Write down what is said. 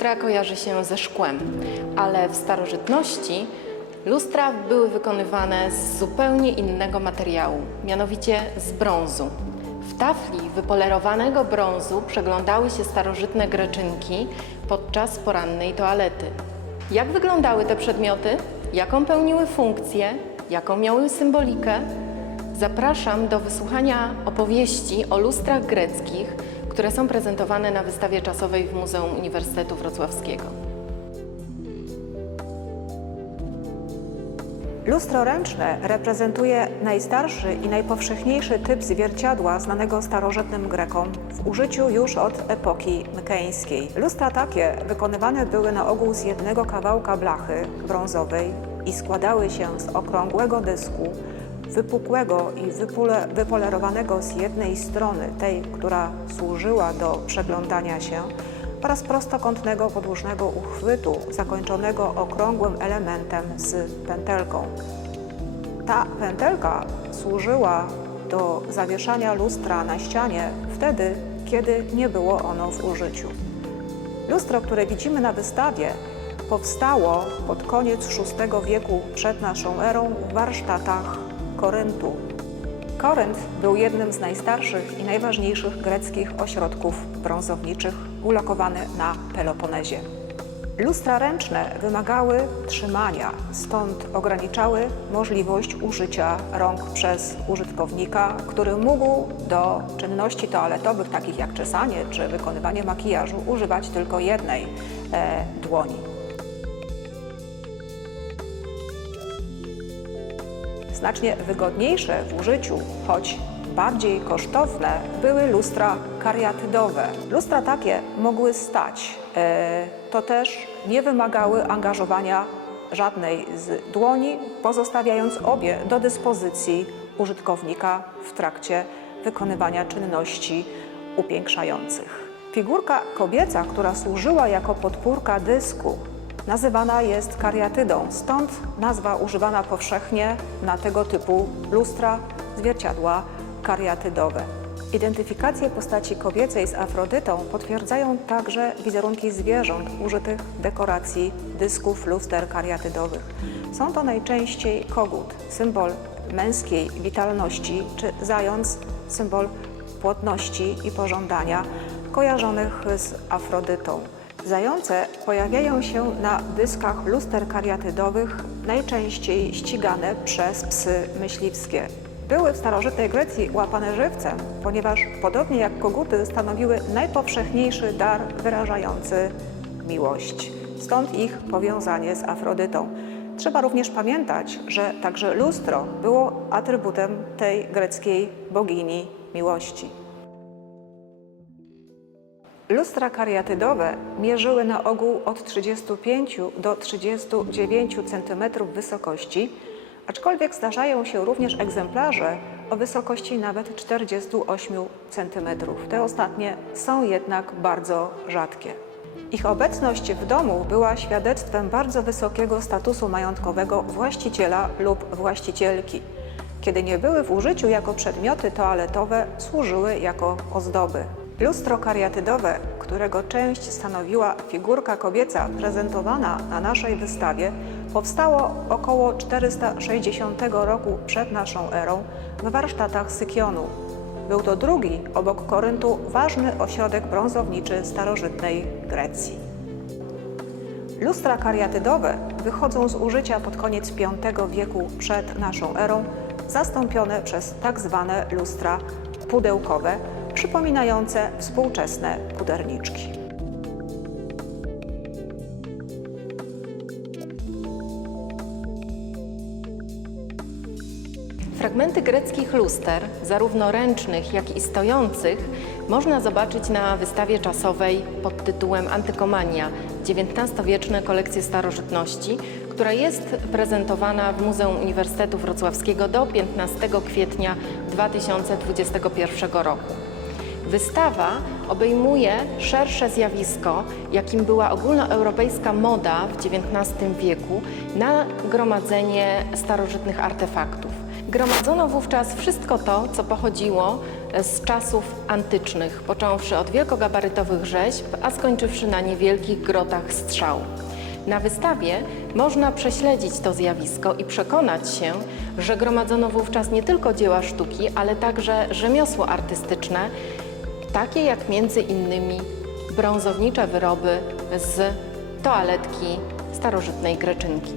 lustra kojarzy się ze szkłem, ale w starożytności lustra były wykonywane z zupełnie innego materiału, mianowicie z brązu. W tafli wypolerowanego brązu przeglądały się starożytne greczynki podczas porannej toalety. Jak wyglądały te przedmioty? Jaką pełniły funkcję? Jaką miały symbolikę? Zapraszam do wysłuchania opowieści o lustrach greckich, które są prezentowane na wystawie czasowej w Muzeum Uniwersytetu Wrocławskiego. Lustro ręczne reprezentuje najstarszy i najpowszechniejszy typ zwierciadła znanego starożytnym Grekom w użyciu już od epoki mykeńskiej. Lustra takie wykonywane były na ogół z jednego kawałka blachy brązowej i składały się z okrągłego dysku, wypukłego i wypule, wypolerowanego z jednej strony, tej, która służyła do przeglądania się, oraz prostokątnego podłużnego uchwytu zakończonego okrągłym elementem z pętelką. Ta pętelka służyła do zawieszania lustra na ścianie wtedy, kiedy nie było ono w użyciu. Lustro, które widzimy na wystawie, powstało pod koniec VI wieku przed naszą erą w warsztatach Koryntu. Korynt był jednym z najstarszych i najważniejszych greckich ośrodków brązowniczych ulokowany na Peloponezie. Lustra ręczne wymagały trzymania, stąd ograniczały możliwość użycia rąk przez użytkownika, który mógł do czynności toaletowych, takich jak czesanie czy wykonywanie makijażu, używać tylko jednej e, dłoni. Znacznie wygodniejsze w użyciu, choć bardziej kosztowne, były lustra kariatydowe. Lustra takie mogły stać. E, To też nie wymagały angażowania żadnej z dłoni, pozostawiając obie do dyspozycji użytkownika w trakcie wykonywania czynności upiększających. Figurka kobieca, która służyła jako podpórka dysku, nazywana jest kariatydą, stąd nazwa używana powszechnie na tego typu lustra, zwierciadła kariatydowe. Identyfikację postaci kobiecej z Afrodytą potwierdzają także wizerunki zwierząt użytych w dekoracji dysków luster kariatydowych. Są to najczęściej kogut, symbol męskiej witalności, czy zając, symbol płodności i pożądania, kojarzonych z Afrodytą. Zające pojawiają się na dyskach luster kariatydowych, najczęściej ścigane przez psy myśliwskie. Były w starożytnej Grecji łapane żywcem, ponieważ podobnie jak koguty stanowiły najpowszechniejszy dar wyrażający miłość. Stąd ich powiązanie z Afrodytą. Trzeba również pamiętać, że także lustro było atrybutem tej greckiej bogini miłości. Lustra kariatydowe mierzyły na ogół od 35 do 39 cm wysokości, aczkolwiek zdarzają się również egzemplarze o wysokości nawet 48 cm. Te ostatnie są jednak bardzo rzadkie. Ich obecność w domu była świadectwem bardzo wysokiego statusu majątkowego właściciela lub właścicielki. Kiedy nie były w użyciu jako przedmioty toaletowe, służyły jako ozdoby. Lustro kariatydowe, którego część stanowiła figurka kobieca prezentowana na naszej wystawie, powstało około 460 roku przed naszą erą w warsztatach Sykionu. Był to drugi obok Koryntu ważny ośrodek brązowniczy starożytnej Grecji. Lustra kariatydowe wychodzą z użycia pod koniec V wieku przed naszą erą, zastąpione przez tak zwane lustra pudełkowe, przypominające współczesne puderniczki. Fragmenty greckich luster, zarówno ręcznych, jak i stojących, można zobaczyć na wystawie czasowej pod tytułem Antykomania XIX-wieczne kolekcje starożytności, która jest prezentowana w Muzeum Uniwersytetu Wrocławskiego do 15 kwietnia 2021 roku. Wystawa obejmuje szersze zjawisko, jakim była ogólnoeuropejska moda w XIX wieku na gromadzenie starożytnych artefaktów. Gromadzono wówczas wszystko to, co pochodziło z czasów antycznych, począwszy od wielkogabarytowych rzeźb, a skończywszy na niewielkich grotach strzał. Na wystawie można prześledzić to zjawisko i przekonać się, że gromadzono wówczas nie tylko dzieła sztuki, ale także rzemiosło artystyczne, takie jak między innymi brązownicze wyroby z toaletki starożytnej Greczynki.